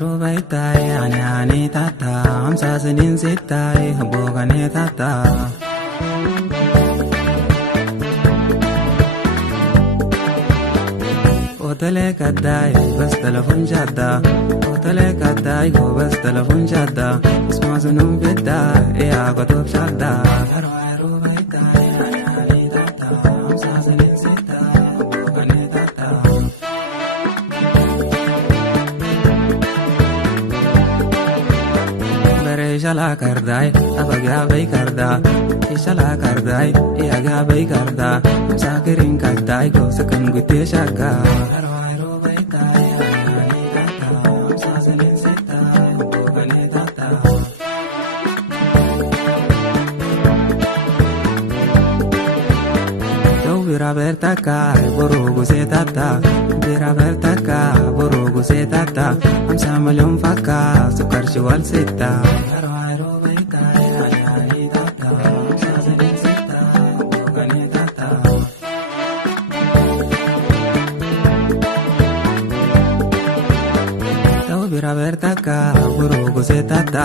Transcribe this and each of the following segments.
Rubaita, Yani Tata, I'm Sassin in Sitai, Bogane Tata. Otele Kadai, best telephone jada. Otele Kadai, go best telephone jada. Smazunum Vita, Ea got up shada. Rubaita, Yani Tata, I'm Sassin in Sitai, Bogane Tata. Ishala kardai, abaga bay karda. Ishala kardai, iaga bay karda. Sakirin kardai, go sakan gute shaka. Harwairo bay tai, ani tata. Sasalin sita, bogane tata. Yo vira berta ka, borogo se tata. Vira berta ka, borogo se tata. Am samalum faka, sukar shiwal sita. Vira berta ka, burugo se tata.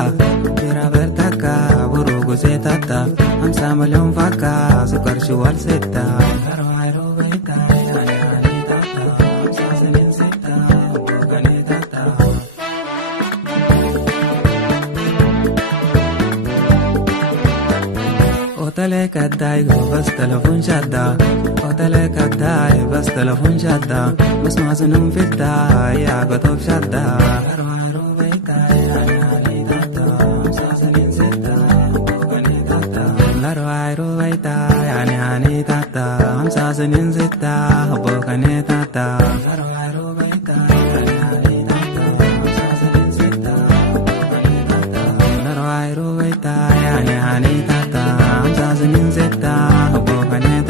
Vira berta ka, burugo se tata. Am samalum faka, sukar shiwal seta. Harwairo beta, yani tata. Am sasalin seta, bogane tata. Otele kadai go bas telefon shada. Otele kadai bas telefon shada. Bas mazunum fita, ya go top shada. Yani tata, I'm Sassin Zita, Bogane tata. Harwairo baita, yani tata, I'm Sassin Zita, Bogane tata. Harwairo baita, yani tata, I'm Sassin Zita, Bogane tata.